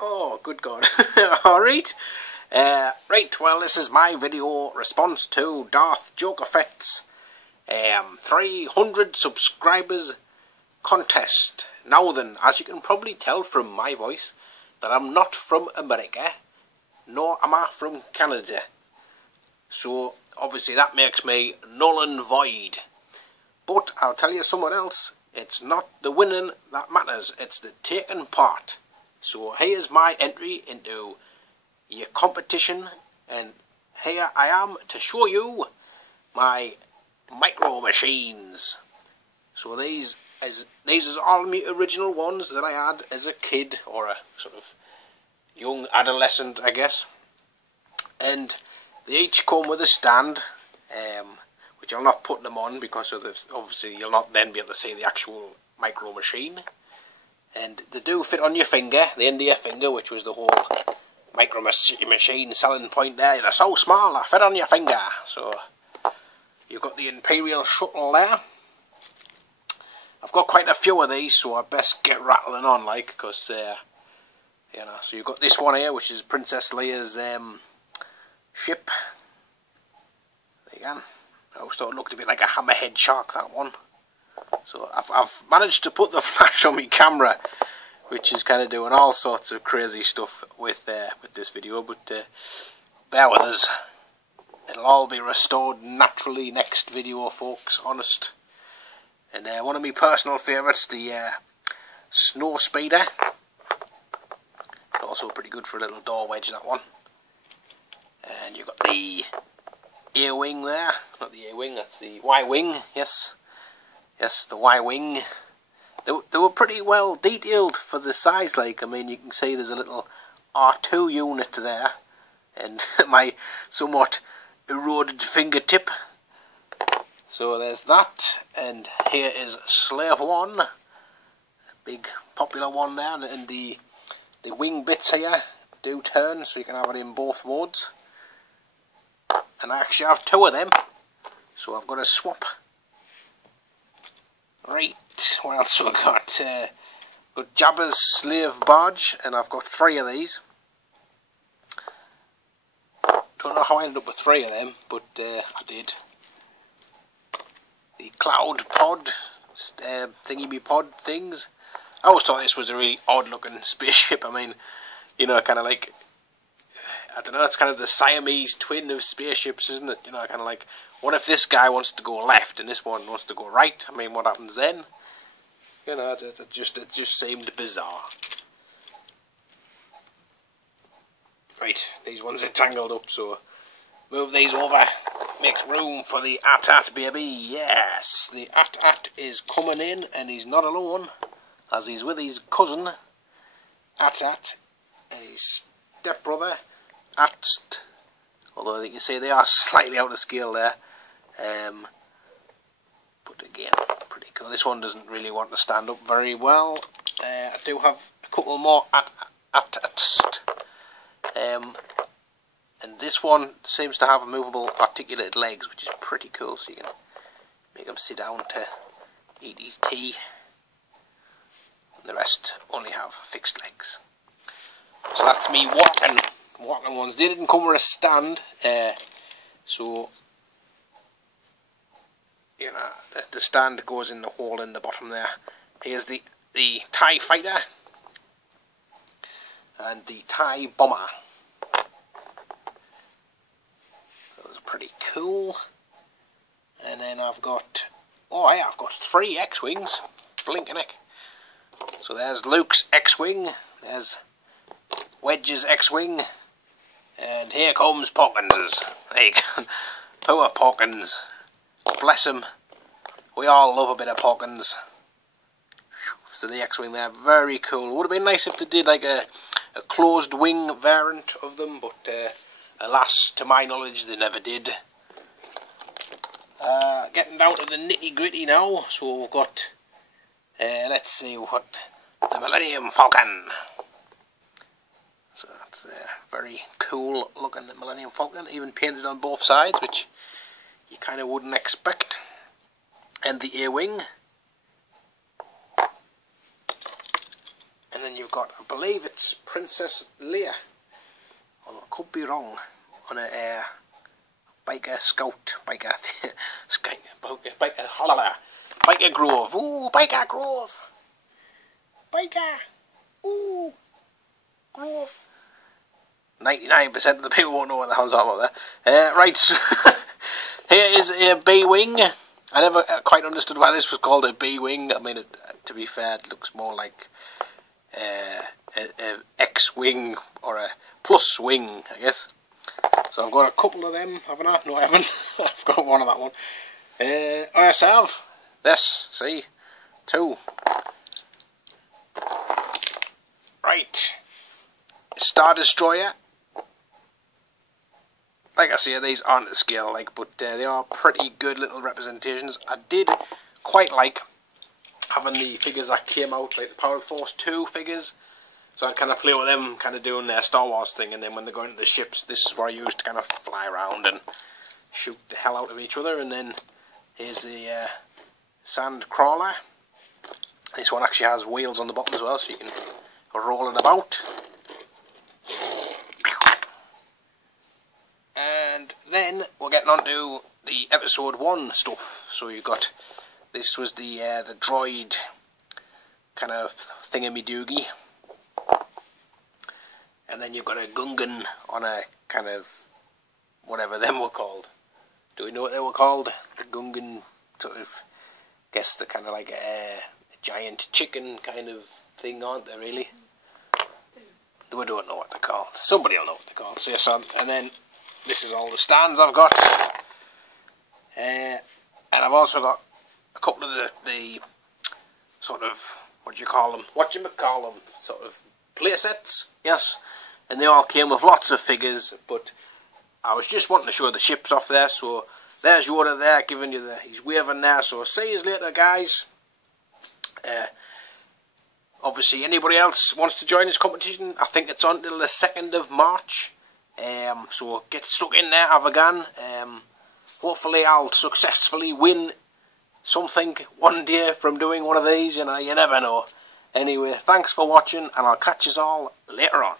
Oh, good God. Alright. Right, well, this is my video response to Darth Joker Fett's 300 subscribers contest. Now then, as you can probably tell from my voice, that I'm not from America, nor am I from Canada. So, obviously that makes me null and void. But I'll tell you something else. It's not the winning that matters, it's the taking part. So here's my entry into your competition, and here I am to show you my micro machines. So these are all my original ones that I had as a kid, or a sort of young adolescent, I guess. And they each come with a stand, which I'm not putting them on because of this. Obviously you'll not then be able to see the actual micro machine. And they do fit on your finger, the end of your finger, which was the whole micro machine selling point there. They're so small, they fit on your finger. So you've got the Imperial shuttle there. I've got quite a few of these, so I best get rattling on, like, because you know. So you've got this one here, which is Princess Leia's ship. There you go. I always thought it looked a bit like a hammerhead shark, that one. So I've managed to put the flash on my camera, which is kind of doing all sorts of crazy stuff with this video, but bear with us. It'll all be restored naturally next video, folks, honest. And one of my personal favourites, the Snow Speeder. Also pretty good for a little door wedge, that one. And you've got the A-Wing there. Not the A-Wing, that's the Y-Wing, yes. Yes, the Y-Wing. They were pretty well detailed for the size, like. I mean, you can see there's a little R2 unit there. And my somewhat eroded fingertip. So there's that. And here is Slave One. A big popular one there. And the wing bits here do turn, so you can have it in both modes. And I actually have two of them. So I've got to swap. Right, what else have we got? Got Jabba's slave barge, and I've got 3 of these. Don't know how I ended up with 3 of them, but I did. The Cloud Pod, thingy-me-pod things. I always thought this was a really odd-looking spaceship. I mean, you know, kind of like, I don't know, it's kind of the Siamese twin of spaceships, isn't it? You know, kind of like, what if this guy wants to go left and this one wants to go right? I mean, what happens then? You know, it just seemed bizarre. Right, these ones are tangled up, so move these over. Make room for the AT-AT, baby. Yes, the AT-AT is coming in, and he's not alone, as he's with his cousin, AT-AT, and his stepbrother, AT-ST. Although you can see they are slightly out of scale there. But again, pretty cool. This one doesn't really want to stand up very well. I do have a couple more AT-ST. And this one seems to have movable articulated legs, which is pretty cool. So you can make him sit down to eat his tea. And the rest only have fixed legs. So that's me walking ones. They didn't come with a stand, so you know the stand goes in the hole in the bottom there. Here's the TIE Fighter and the TIE Bomber. Those are pretty cool. And then I've got, oh yeah, I've got 3 X-Wings. Blinking heck. So there's Luke's X-Wing. There's Wedge's X-Wing. And here comes Porkins's. There you go. Poor Porkins. Bless him. We all love a bit of Porkins. So the X-Wing there, very cool. Would have been nice if they did like a closed wing variant of them, but alas, to my knowledge, they never did. Getting down to the nitty gritty now. So we've got, let's see what, the Millennium Falcon. So that's very cool looking Millennium Falcon, even painted on both sides, which you kind of wouldn't expect. And the A-Wing. And then you've got, I believe it's Princess Leia. Although I could be wrong on a biker scout, biker Grove. Ooh, biker Grove. Biker. Ooh, Grove. 99% of the people won't know what the hell's about there. Right, so here is a B-Wing. I never quite understood why this was called a B-Wing. I mean, to be fair, it looks more like a X-Wing or a plus wing, I guess. So I've got a couple of them, haven't I? No, I haven't. I've got one of that one. I have this, see, 2. Right, Star Destroyer. Like I say, these aren't to scale, but they are pretty good little representations. I did quite like having the figures that came out, like the Power Force 2 figures. So I'd kind of play with them, kind of doing their Star Wars thing, and then when they go into the ships, this is what I use to kind of fly around and shoot the hell out of each other. And then here's the Sand Crawler. This one actually has wheels on the bottom as well, so you can roll it about. And then we're getting on to the Episode 1 stuff. So you've got, this was the droid kind of thingamidoogie. And then you've got a Gungan on a kind of, whatever them were called. Do we know what they were called? The Gungan sort of, guess they're kind of like a giant chicken kind of thing, aren't they really? We don't know what they're called. Somebody will know what they're called. So yes, and then this is all the stands I've got. And I've also got a couple of the sort of, whatchamacallem, sort of play sets, yes. And they all came with lots of figures, but I was just wanting to show the ships off there, so there's Yoda there, giving you he's waving there, so see you later, guys. Obviously, anybody else wants to join this competition, I think it's on till the 2nd of March. So get stuck in there, have a gun. Hopefully I'll successfully win something one day from doing one of these, you know, you never know. Anyway, thanks for watching, and I'll catch you all later on.